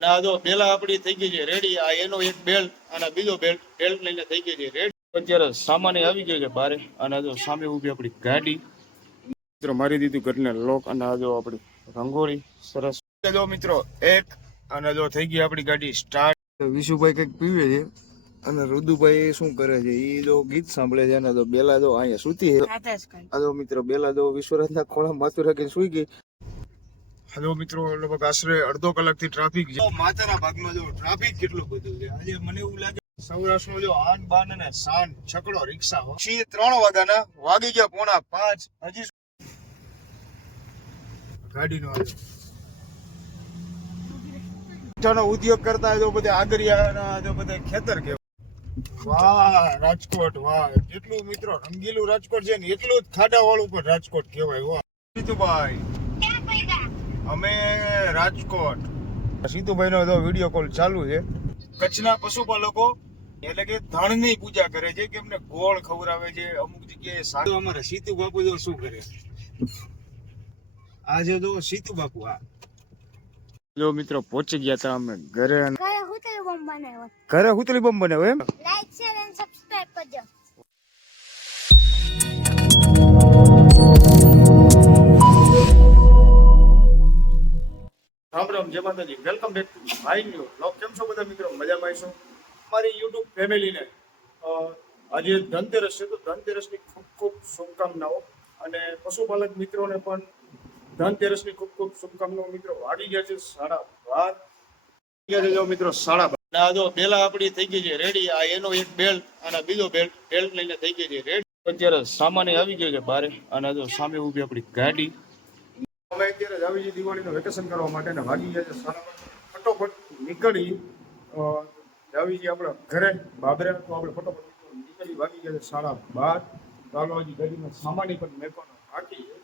આ જો બેલા આપણી થઈ ગઈ છે રેડી આ એનો એક બેલ્ટ અને બીજો બેલ્ટ બેલ્ટ લઈને થઈ ગઈ છે રેડી અત્યારે સામાન આવી ગયો છે બારે અને જો સામે ઊભી આપણી ગાડી. મિત્રો મારી દીધું ઘરને લોક અને આ જો આપણી રંગોળી સરસ. જો મિત્રો એક અને જો થઈ ગઈ આપણી ગાડી સ્ટાર્ટ વિશુભાઈ કંઈક પીવે છે અને રુદુભાઈ શું કરે છે એ જો ગીત સાંભળે છે અને તો બેલા જો અહીંયા સુતી છે. આ જો મિત્રો બેલા જો વિશ્વરાજના ખોળા માથું રાખીને સુઈ ગઈ. હેલો મિત્રો. લગભગ આશરે અડધો કલાકથી ટ્રાફિક છે માથાના ભાગમાં જો ટ્રાફિક કેટલું બધું છે? આજે મને એવું લાગે સૌરાષ્ટ્રનો જો આન બાન અને શાન છકડો રિક્ષા પછી ત્રણ વાગ્યાના વાગી ગયા પોણા પાંચ. હજી ગાડીનો આવ્યો ઉદ્યોગ કરતા જો બધા આગરિયાના જો બધા ખેતર કે વાહ રાજકોટ વાહ. એટલું મિત્રો રંગીલું રાજકોટ છે ને એટલું જ ખાડા વાળું પણ રાજકોટ કહેવાય વાહ જીતુભાઈ. અમે રાજકોટ. સીતુભાઈ નો વીડિયો કોલ ચાલુ છે. કચ્છના પશુપાલકો એટલે કે ધણની પૂજા કરે છે કે એમને ગોળ ખવડાવે છે અમુક જગ્યાએ સારું અમારે સીતુ બાપુ જો શું કરે? આજે જો સીતુ બાપુ આ. જો મિત્રો પહોંચી ગયા હતા અમે ઘરે ઘરે હુતલી બોમ્બ બનાવ્યો. ઘરે હુતલી બમ બનાવ્યો એમ? લાઈક શેર એન્ડ સબસ્ક્રાઇબ કરજો. રામ રામ, જય માતાજી. Welcome back to my new blog કેમ છો બધા? મિત્રો, મજામાં છો મારી યુટ્યુબ ફેમિલીને આજે ધનતેરસ છે. તો ધનતેરસની ખૂબ ખૂબ શુભકામનાઓ. અને પશુપાલક મિત્રોને પણ ધનતેરસની ખૂબ ખૂબ શુભકામનાઓ. મિત્રો, વાગી ગયા છે સાડા બાર. મિત્રો, સાડા બાર. આ જો બેલા આપણી થઈ ગઈ છે રેડી. આ એનો એક બેલ્ટ અને બીજો બેલ્ટ બેલ્ટ લઈને થઈ ગઈ છે રેડી. અત્યારે સામાન આવી ગયો છે બારે. અને જો સામે ઊભી આપણી ગાડી. અમે અત્યારે જ આવી છીએ દિવાળીનું વેકેશન કરવા માટે ને ભાગી ગયા છે. ફટોફટ નીકળી આવી છીએ આપણે ઘરે બાબરે તો આપણે ફટોફટ નીકળી ભાગી ગયા છે સાડા બાર. ચાલો હજી ગાડીમાં સામાન પણ મેકવાનો બાકી છે.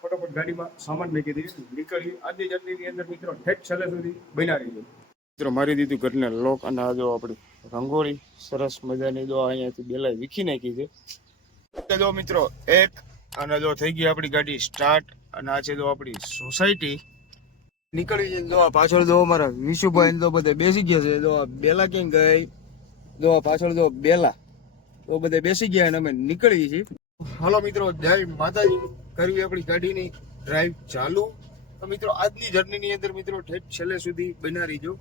ફટોફટ ગાડીમાં સામાન મેકી દીધી નીકળી આજની જર્નીની અંદર મિત્રો ઠેઠ છેલ્લે સુધી બનાવી રહીએ મિત્રો મારી દીધું ઘરને લોક અને આ જો આપણી રંગોળી સરસ મજાની જો અહીંયાથી બેલાય વીખી નાખી છે. જો મિત્રો એક અને જો થઈ ગઈ આપણી ગાડી સ્ટાર્ટ અને આ છે તો આપણી સોસાયટી નીકળી છે જો પાછળ જો અમારા વિશુભાઈ તો બધે બેસી ગયા છે. જો બેલા કેમ ગઈ? જો પાછળ જો બેલા. તો બધે બેસી ગયા અને અમે નીકળી છીએ. હાલો મિત્રો, જય માતાજી. કરવી આપણી ગાડીની ડ્રાઈવ ચાલુ. તો મિત્રો, આજની જર્નીની અંદર મિત્રો, ઠેઠ છેલ્લે સુધી બના રહીજો.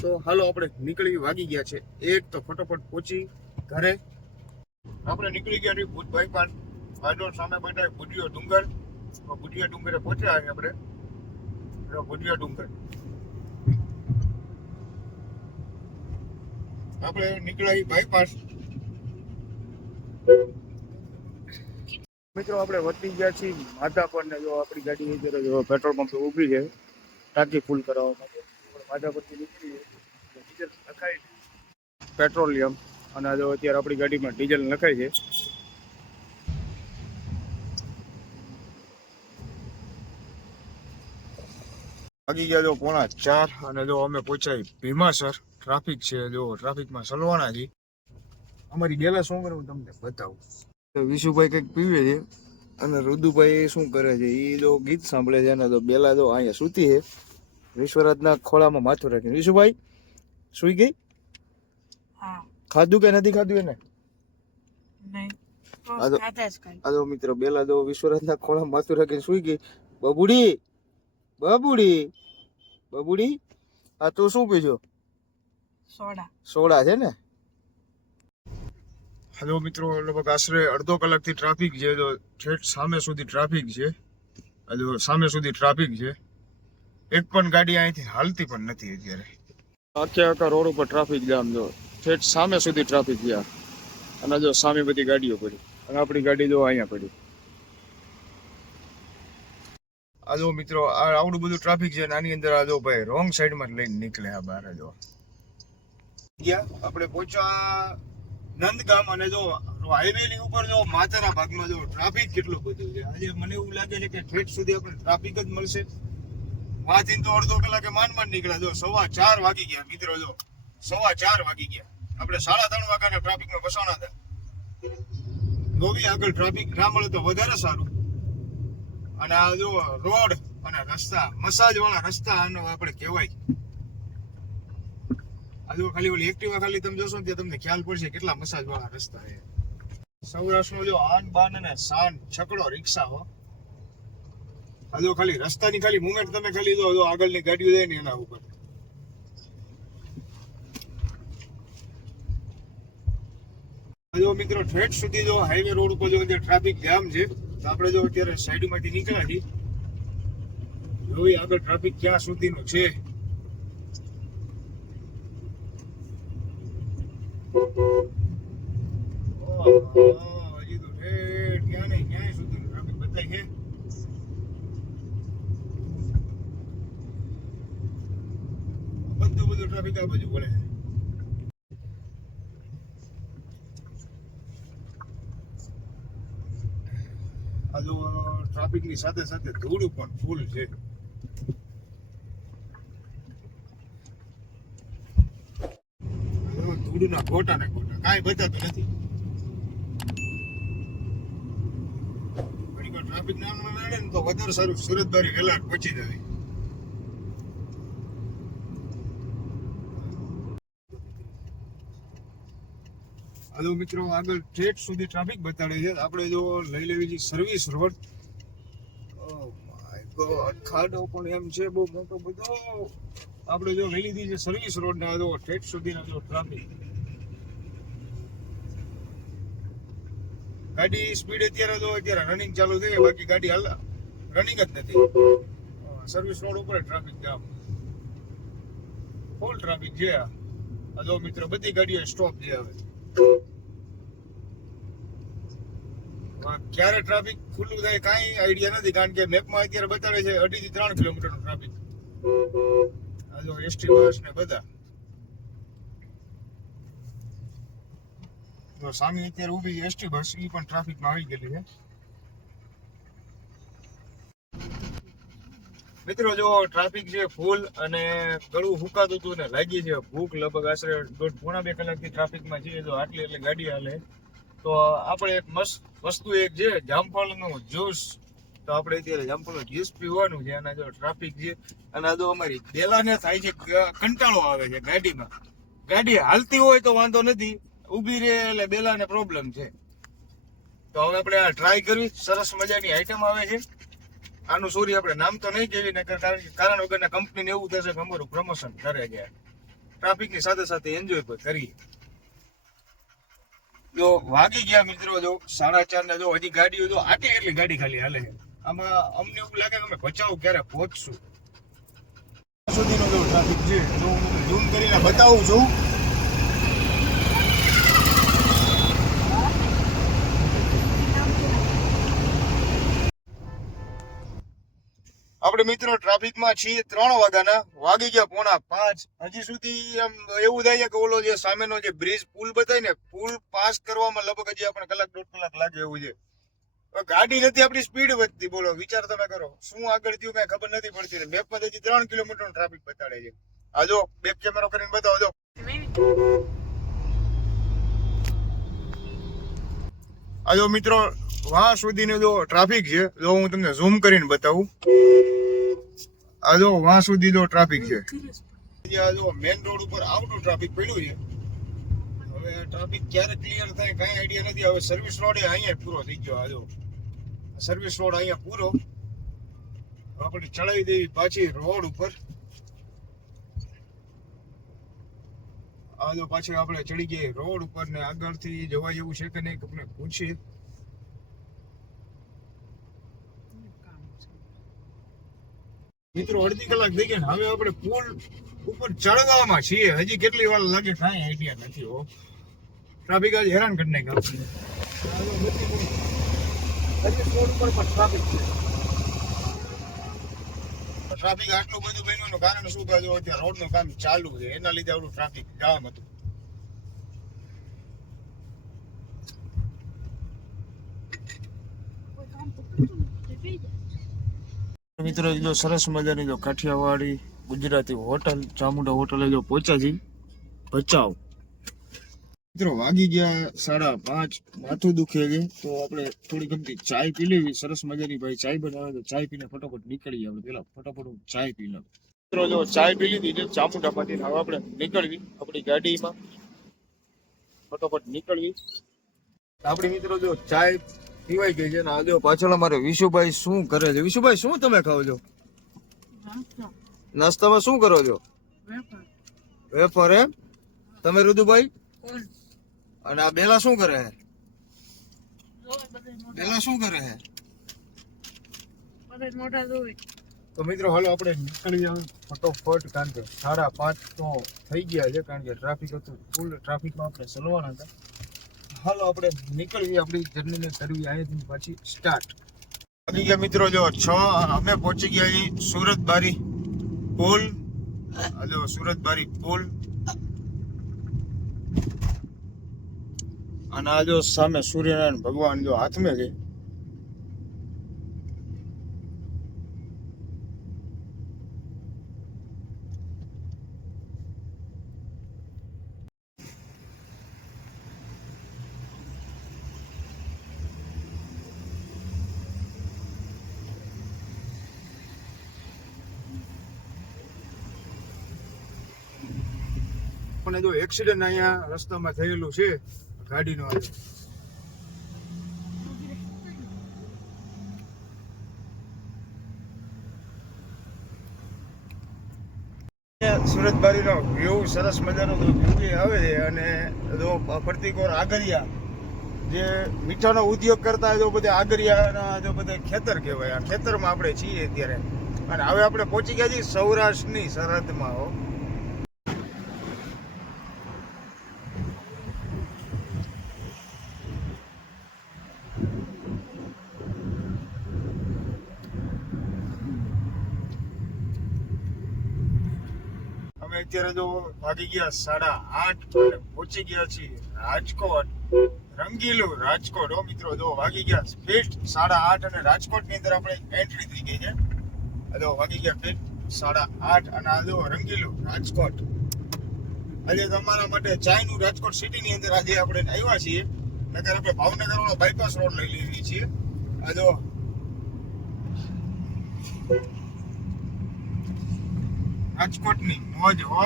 તો હાલો, આપણે નીકળી વાગી ગયા છે. એક તો ફટોફટ પહોંચી ઘરે. આપણે નીકળી ગયા ભૂતભાઈ પાન. સામે બેઠા ભુડિયો ડુંગર. તો ભુડિયા ડુંગરે પહોંચ્યા આપણે. ભુજિયા ડુંગર. આપણે નીકળ્યા બાયપાસ મિત્રો, આપણે વધી ગયા છીએ. માધાપર ને જો આપણી ગાડી અત્યારે જો પેટ્રોલ પંપે ઊભી છે ટાંકી ફૂલ કરાવવા માટે. આપણે માધા પરથી નીકળીએ. ડીઝલ નખાય પેટ્રોલિયમ. અને જો અત્યારે આપણી ગાડીમાં ડીઝલ નખાય છે. વાગી ગયા જો પોણા ચાર અને જો અમે પહોંચાઈ ભીમાસર. ટ્રાફિક છે જો ટ્રાફિકમાં સલવાના છીએ. અમારી ગેલા શું કરે હું તમને બતાવું. તો વિશુભાઈ કંઈક પીવે છે? અને રુદુભાઈ શું કરે છે? એ જો ગીત સાંભળે છે અને તો બેલા જો અહીંયા સૂતી છે. વિશ્વરાજના ખોળામાં માથું રાખીને. વિશુભાઈ સૂઈ ગઈ? હા. ખાધું કે નથી ખાધું એને? આ તો- મિત્રો બેલા જો વિશ્વરાજના ખોળામાં માથું રાખીને સૂઈ ગઈ. બબુડી! બબુડી. બબુડી? આ તું શું પીજો? સોડા. સોડા છે ને? હેલો મિત્રો લગભગ આશરે અડધો કલાકથી ટ્રાફિક છે તો છેઠ સામે સુધી ટ્રાફિક છે. હજુ સામે સુધી ટ્રાફિક છે. એક પણ ગાડી અહીંથી હાલતી પણ નથી અત્યારે. આખે આખા રોડ ઉપર ટ્રાફિક જામ જો છેઠ સામે સુધી ટ્રાફિક ગયા અને જો સામે બધી ગાડીઓ પડી. અને આપણી ગાડી જો અહીંયા પડી. આ જો મિત્રો, આ આવડું બધું ટ્રાફિક છે, આની અંદર આ જો ભાઈ રોંગ સાઈડમાં લઈને નીકળે બહાર જો ગયા, આપણે પહોંચ્યા નંદગામ અને જો હાઈવે ની ઉપર જો માથાના ભાગમાં જો ટ્રાફિક કેટલું બધું છે. આજે મને એવું લાગે છે કે ઠેઠ સુધી આપણે ટ્રાફિક જ મળશે. વાંચીને તો અડધો કલાકે માંડ માંડ નીકળ્યા. જો સવા ચાર વાગી ગયા, મિત્રો જો. સવા ચાર વાગી ગયા. આપણે સાડા ત્રણ વાગ્યાના ટ્રાફિકમાં ફસાણા હતા. ગોવી આગળ ટ્રાફિક ના મળે તો વધારે સારું. અને આ જો રોડ અને રસ્તા મસાજ વાળા રસ્તા આનો આપણે કહેવાય. આ ખાલી ઓલી એક્ટિવા ખાલી તમે જોશો ને તમને ખ્યાલ પડશે કેટલા મસાજ વાળા રસ્તા છે. સૌરાષ્ટ્રનો જો આન બાન અને શાન છકડો રિક્ષા હો. આ ખાલી રસ્તાની ખાલી મુમેન્ટ તમે ખાલી જો આગળની ગાડીઓ જાય ને એના ઉપર. જો મિત્રો ઠેઠ સુધી જો હાઈવે રોડ ઉપર જે ટ્રાફિક જામ છે તો આપણે જો અત્યારે સાઈડમાંથી નીકળ્યા છીએ જોઈએ આગળ ટ્રાફિક ક્યાં સુધીનો છે ઓહો, હજી તો ઠેઠ ક્યાં નહીં ક્યાંય સુધીનું ટ્રાફિક બતાય છે બધું બધું ટ્રાફિક આ બાજુ વળે છે આ જો ટ્રાફિકની સાથે સાથે ધૂળ પણ ફૂલ છે. ધૂળના ગોટા ને ગોટા કાંઈ બચાતું નથી. ટ્રાફિક નામ ના ને તો વધારે સારું સુરત બારી વેલા પહોંચી જાય. હાલો મિત્રો, આગળ ઠેઠ સુધી ટ્રાફિક બતાડે છે. આપણે જો લઈ લેવી છે સર્વિસ રોડ ગોડ ખાડો પણ એમ છે, બહુ મોટો બધો. આપણે જો લઈ લીધી છે સર્વિસ રોડ ને જો ઠેઠ સુધીનો જો ટ્રાફિક ગાડી સ્પીડ અત્યારે જો અત્યારે રનિંગ ચાલુ થઈ બાકી ગાડી હાલ રનિંગ જ નથી. સર્વિસ રોડ ઉપર ટ્રાફિક જામ. ફૂલ ટ્રાફિક છે આ. મિત્રો, બધી ગાડીઓ સ્ટોપ છે હવે હા, ક્યારે ટ્રાફિક ખુલ્લું થાય, કાંઈ આઈડિયા નથી, કારણ કે મેપમાં અત્યારે બતાવે છે અઢીથી ત્રણ કિલોમીટરનું ટ્રાફિક આ જો એસટી બસ ને બધા. તો સામે અત્યારે ઊભી એસટી બસ ઈ પણ ટ્રાફિકમાં આવી ગયેલી છે. મિત્રો, જો ટ્રાફિક છે ફૂલ અને ગળું હુકાતું હતું ને, લાગી છે. ભૂખ લગભગ આશરે દોઢ પોણા બે કલાકથી ટ્રાફિકમાં છે. જો આટલી એટલે ગાડી હાલે. તો આપણે એક મસ્ત વસ્તુ એક છે, જામફળનું જ્યુસ તો આપણે અત્યારે જામફળનું જ્યુસ પીવાનું છે, અને જો ટ્રાફિક છે, અને આ જો અમારી પેલાને થાય છે કંટાળો આવે છે ગાડીમાં. ગાડી હાલતી હોય તો વાંધો નથી, ઊભી રહે એટલે બેલાને પ્રોબ્લેમ છે. તો હવે આપણે આ ટ્રાય કરવી, સરસ મજાની આઈટમ આવે છે. આનું સોરી આપણે નામ તો નહીં કહેવી ને કારણ કે, કારણ વગરના કંપનીને એવું થશે કે અમારું પ્રમોશન કરે છે. ટ્રાફિકની સાથે સાથે એન્જોય પણ કરીએ. જો વાગી ગયા મિત્રો, જો સાડા ચાર ને જો હજી ગાડીઓ જો આટલી એટલી ગાડી ખાલી હાલે છે. આમાં અમને એવું લાગે કે અમે ભચાઉ ક્યારે પહોંચશું? સુધીનો જો ટ્રાફિક છે, જો હું ઝૂમ કરીને બતાવું છું આપણે મિત્રો, ટ્રાફિકમાં છીએ ત્રણ વાગ્યાના. વાગી ગયા પોણા પાંચ. હજી સુધી એમ એવું થાય કે ઓલો જે સામેનો જે બ્રિજ પુલ બતાય ને, પુલ પાસ કરવામાં લગભગ હજી આપણે કલાક દોઢ કલાક લાગે એવું છે. ગાડી નથી, આપણી સ્પીડ વધતી. બોલો, વિચાર તમે કરો. શું આગળ થયું કઈ ખબર નથી પડતી ને. મેપમાં હજી ત્રણ કિલોમીટર ટ્રાફિક બતાડે છે. આ જો બેક કેમેરો કરીને બતાવો, જો. આ જો મિત્રો વાહ સુધીનો જો ટ્રાફિક છે, જો હું તમને ઝૂમ કરીને બતાવું. આ જો વાહ સુધી જો ટ્રાફિક છે. આ જો મેન રોડ ઉપર આવતું ટ્રાફિક પડ્યું છે. હવે ટ્રાફિક ક્યારે ક્લિયર થાય, કઈ આઈડિયા નથી. હવે સર્વિસ રોડ અહીંયા પૂરો થઈ ગયો આ જો. સર્વિસ રોડ અહીંયા પૂરો. આપણે ચડાવી દેવી પાછી રોડ ઉપર. આ જો પાછી આપણે ચડી ગઈ રોડ ઉપર ને આગળથી જવા જેવું છે કે નહીં આપણે પૂછીએ મિત્રો, અડધી કલાક થઈ ગયા હવે આપણે પુલ ઉપર ચડવામાં છીએ. હજી કેટલી વાર લાગે કાંઈ આઈડિયા નથી હો. ટ્રાફિક આજે હેરાન કરી નાખ્યા. હજી રોડ ઉપર પણ ટ્રાફિક છે. ટ્રાફિક આટલું બધું બન્યું કારણ શું કહ્યું અત્યારે રોડનું કામ ચાલુ છે. એના લીધે આવડું ટ્રાફિક જામ હતું. મિત્રો જો સરસ મજાની જો કાઠિયાવાડી ગુજરાતી હોટલ, ચામુંડા હોટલે જો પહોંચ્યા છીએ. ભચાઉ મિત્રો વાગી ગયા સાડા પાંચ માથું દુખે છે. તો આપણે થોડી ગમતી ચાય પી લેવી. સરસ મજાની ભાઈ ચાય બનાવે તો ચાય પીને ફટાફટ નીકળીએ આપણે. પેલા ફટાફટ હું ચાય પી લઉં. મિત્રો જો ચાય પી લીધી છે ચામુંડામાંથી હવે આપણે નીકળવી આપણી ગાડીમાં. ફટોફટ નીકળવી. આપણી મિત્રો જો ચાય પીવાઈ ગઈ છે ને આજે પાછળ અમારે વિશુભાઈ શું કરે છે? વિશુભાઈ શું તમે ખાઓ છો? નાસ્તામાં શું કરો છો? વેફર. એમ? તમે રુદુભાઈ? અને આ બેલા શું કરે છે? જોવે બધે મોટા બેલા શું કરે છે? બધે મોટા જોવે તો મિત્રો હાલો આપણે નીકળી ફટોફટ કારણ કે સાડા પાંચ તો થઈ ગયા છે કારણ કે ટ્રાફિક હતું ફૂલ ટ્રાફિકમાં આપણે ચલવાના હતા. હાલો આપણે નીકળીએ આપણી જર્નીને કરવી અહીંયાથી પાછી સ્ટાર્ટ આવી ગયા મિત્રો જો છ અમે પહોંચી ગયા છીએ સુરત બારી પુલ જો સુરત બારી પુલ અને આ જો સામે સૂર્યનારાયણ ભગવાન જો હાથમાં છે, પણ જો એક્સિડન્ટ અહીંયા રસ્તામાં થયેલું છે ગાડીનો આવ્યો સુરત બારીનો વ્યૂ, સરસ મજાનો વ્યૂ આવે છે અને જો ફરતીકોર આગરિયા, જે મીઠાનો ઉદ્યોગ કરતા જો બધા આગરિયાના જો બધા ખેતર કહેવાય. આ ખેતરમાં આપણે છીએ અત્યારે. અને હવે આપણે પહોંચી ગયા છીએ સૌરાષ્ટ્રની સરહદમાં, હો અમે અત્યારે તો વાગી ગયા સાડા આઠ પહોંચી ગયા છીએ રાજકોટ. રંગીલું રાજકોટ, હો મિત્રો. જો વાગી ગયા ફિટ સાડા આઠ અને રાજકોટની અંદર આપણે એન્ટ્રી થઈ ગઈ છે. જો વાગી ગયા ફિટ સાડા આઠ અને આ જો રંગીલું રાજકોટ. આજે તમારા માટે ચાઇનું રાજકોટ સિટી ની અંદર આજે આપણે આવ્યા છીએ. નગર આપણે ભાવનગર વાળો બાયપાસ રોડ લઈ લીધી છીએ. આ જો રાજકોટની મોજ હો.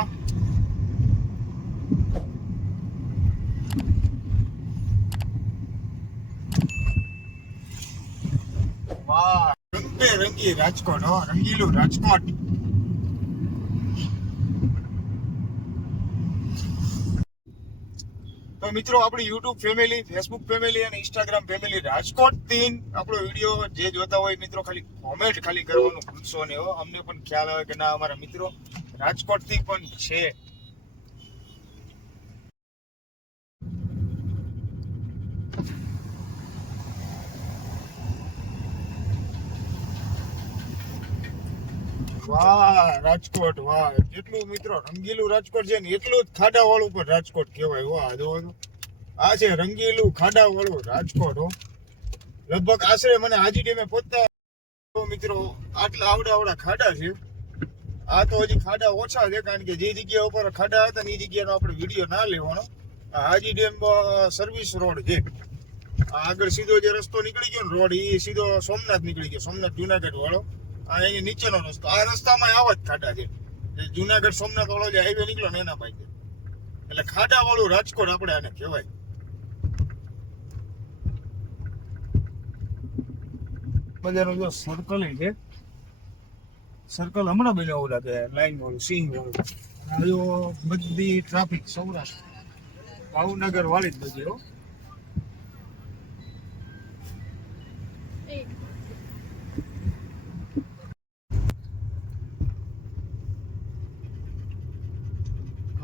વાહ રંગબેરંગી રાજકોટ હો. રંગીલું રાજકોટ. તો મિત્રો, આપણી યુટ્યુબ ફેમિલી ફેસબુક ફેમિલી અને ઇન્સ્ટાગ્રામ ફેમિલી રાજકોટથી આપણો વીડિયો જે જોતા હોય મિત્રો, ખાલી કોમેન્ટ ખાલી કરવાનું ભૂલશો નહીં અમને પણ ખ્યાલ આવે કે ના, અમારા મિત્રો રાજકોટથી પણ છે. વાહ, રાજકોટ, વાહ. જેટલું મિત્રો રંગીલું રાજકોટ છે ને એટલું જ ખાડા વાળું પણ રાજકોટ કહેવાય. વાહ જો. આ છે રંગીલું ખાડા વાળું રાજકોટ, હો. લગભગ આશરે મને હાજી ડેમે પહોંચતા તો મિત્રો, આટલા આવડા આવડા ખાડા છે. આ તો હજી ખાડા ઓછા છે કારણ કે જે જગ્યા ઉપર ખાડા હતા ને એ જગ્યાનો આપણે વીડિયો ના લેવાનો. હાજી ડેમ સર્વિસ રોડ છે. આગળ સીધો જે રસ્તો નીકળી ગયો ને રોડ એ સીધો સોમનાથ નીકળી ગયો, સોમનાથ જુનાગઢ વાળો આ એની નીચેનો રસ્તો. આ રસ્તામાં આવા જ ખાડા છે. જુનાગઢ, સોમનાથ વાળો જે હાઈવે નીકળ્યો ને એના પાસે એટલે ખાડા વાળું રાજકોટ આપણે આને કહેવાય. બજારનું જો સર્કલ છે. સર્કલ હમણાં બન્યો એવું લાગે લાઈન વાળું સિંહ વાળું. અને બધી ટ્રાફિક સૌરાષ્ટ્ર. ભાવનગર વાળી જ બધી હો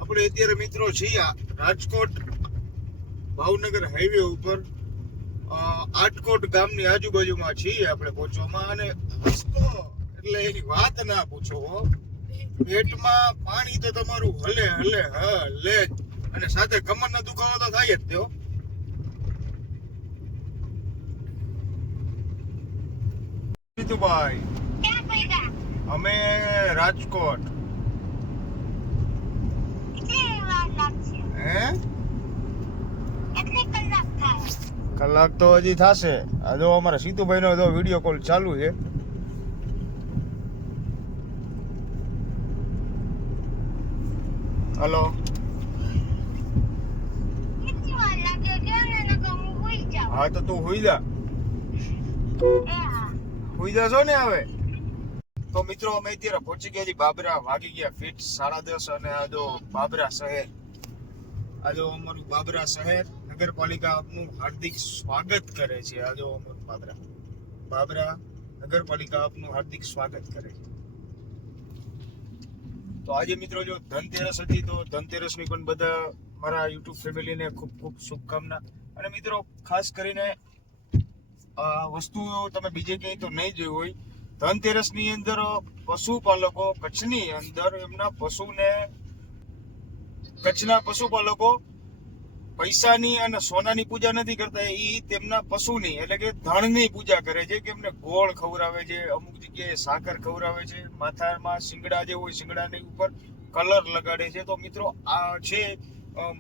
આપણે અત્યારે મિત્રો છીએ રાજકોટ ભાવનગર હાઈવે ઉપર. આટકોટ ગામની આજુબાજુમાં છીએ આપણે પહોંચવામાં અને રસ્તો એટલે એની વાત ના પૂછો પેટમાં પાણી તો તમારું હલે હલે હલે અને સાથે કમરનો દુખાવો તો થાય જ તેઓ જીતુભાઈ અમે રાજકોટ કેટલી વાર લાગશે હે કેટલી કલાક તો હજી થશે. જો અમારા સીતુભાઈ નો વીડિયો કોલ ચાલુ છે. હલો. હું તો તું હુઈ જા. હુઈ જશો ને હવે? તો મિત્રો અમે અત્યારે પહોંચી ગયા બાબરા વાગી ગયા ફીટ સાડા દસ અને આ જો બાબરા શહેર. આ જો અમારું બાબરા શહેર નગરપાલિકા આપનું હાર્દિક સ્વાગત કરે છે. આજે અમારું બાબરા. બાબરા નગરપાલિકા આપનું હાર્દિક સ્વાગત કરે છે. તો આજે મિત્રો જો ધનતેરસ હતી તો ધનતેરસની પણ બધા મારા યુટ્યુબ ફેમિલીને ખૂબ ખૂબ શુભકામના. અને મિત્રો, ખાસ કરીને આ વસ્તુઓ તમે બીજે ક્યાંય તો નહીં જોઈ હોય. ધનતેરસની અંદર પશુપાલકો કચ્છની અંદર એમના પશુને કચ્છના પશુપાલકો પૈસાની અને સોનાની પૂજા નથી કરતા, એ તેમના પશુની એટલે કે ધણની પૂજા કરે છે, કે એમને ગોળ ખવડાવે છે, અમુક જગ્યાએ સાકર ખવડાવે છે, માથામાં શિંગડા જે હોય, શિંગડાની ઉપર કલર લગાડે છે. તો મિત્રો, આ છે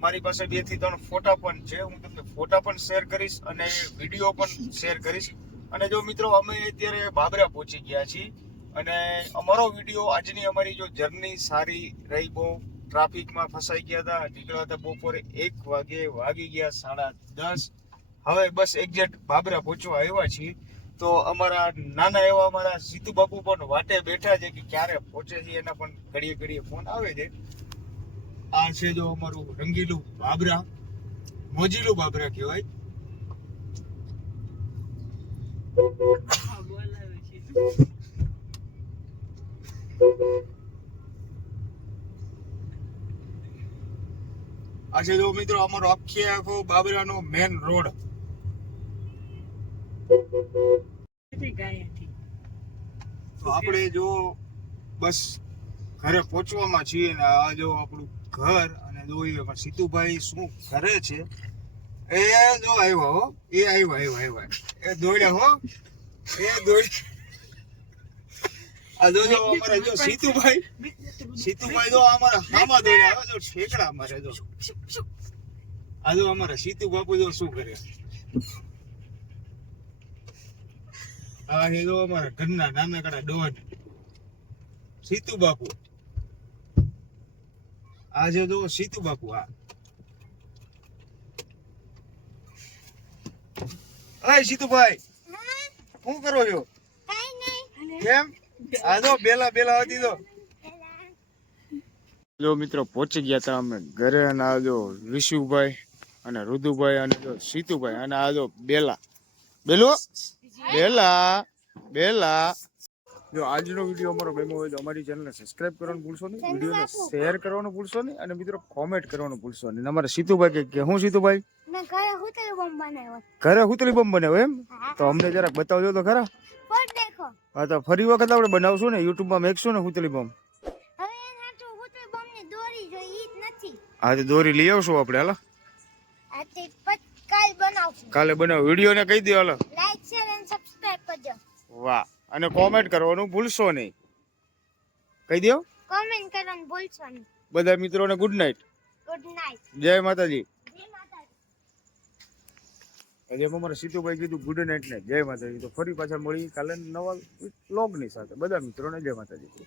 મારી પાસે બેથી ત્રણ ફોટા પણ છે, હું તમને ફોટા પણ શેર કરીશ અને વીડિયો પણ શેર કરીશ. અને જો મિત્રો, અમે અત્યારે બાબરા પહોંચી ગયા છીએ અને અમારો વીડિયો આજની અમારી જો જર્ની સારી રહી બહુ ટ્રાફિકમાં ફસાઈ ગયા હતા નીકળ્યા હતા બપોરે એક વાગે વાગી ગયા સાડા દસ. હવે બસ એક્ઝેક્ટ બાબરા પહોંચવા આવ્યા છીએ. તો અમારા નાના એવા અમારા સીતુ બાપુ પણ વાટે બેઠા છે કે ક્યારે પહોંચે છે એના પણ ઘડીએ ઘડીએ ફોન આવે છે. આ છે જો અમારું રંગીલું બાબરા મોજીલું બાબરા કહેવાય. હા, બોલાવે આ છે જો મિત્રો અમારો આખે આખો બાબરાનો મેન રોડ તો આપણે જો બસ ઘરે પહોંચવામાં છીએ ને આ જો આપણું ઘર અને જો એ સીતુભાઈ શું કરે છે. એ જો આવ્યો હો એ આવ્યો આવ્યો આવ્યો. એ દોડ્યા હો એ દોડ આ જો જો અમારા જો સીતુભાઈ સીતુભાઈ જો અમારા હામા દોડ્યા આવે જો ઠેકડા મારે જો આ જો અમારા સીતુ બાપુ જો શું કરે? આ હે જો અમારા ઘરના નાનકડા ડોન સીતુ બાપુ. આ છે જો સીતુ બાપુ આ અય સીતુભાઈ શું કરો છો? કઈ કેમ? જો બેલા બેલા હતી તો જો મિત્રો પહોંચી ગયા હતા અમે ઘરે અને આ જો વિશુભાઈ અને રુદુભાઈ અને જો સીતુભાઈ અને આ જો બેલા. બેલો બેલા બેલા. જો આજનો વીડિયો અમારો ગમ્યો હોય તો અમારી ચેનલને સબસ્ક્રાઇબ કરવાનું ભૂલશો નહીં વિડીયોને શેર કરવાનું ભૂલશો નહીં અને મિત્રો કોમેન્ટ કરવાનું ભૂલશો નહીં. અમારે સીતુભાઈ કે હું સીતુભાઈ? ઘરે હુતલી બોમ્બ બનાવ્યો. ઘરે હુતલી બમ બનાવ્યો એમ? તો અમને જરાક બતાવજો તો ખરા. દેખો હા તો ફરી વખત આપણે બનાવશું ને યુટ્યુબમાં મેકશું ને હુતલી બમ. હવે એ નાટો હોટલ બોમ્બની દોરી જો ઈ જ નથી. હા તો દોરી લઈ આવશું આપણે હાલો. આ તે કાલ બનાવશું. કાલે બનાવ વિડિયો ને કહી દો હાલો. લાઈક શેર અને સબસ્ક્રાઇબ કરજો. વાહ અને કોમેન્ટ કરવાનું ભૂલશો નહીં. કહી દો કોમેન્ટ કરવાનું ભૂલશો નહીં. બધા મિત્રોને ગુડ નાઇટ ગુડ નાઈટ જય માતાજી. જેમ અમારા સીતુભાઈ કીધું ગુડ નાઇટ ને. જય માતાજી. તો ફરી પાછા મળી કાલે નવા લોગની સાથે. બધા મિત્રોને જય માતાજી.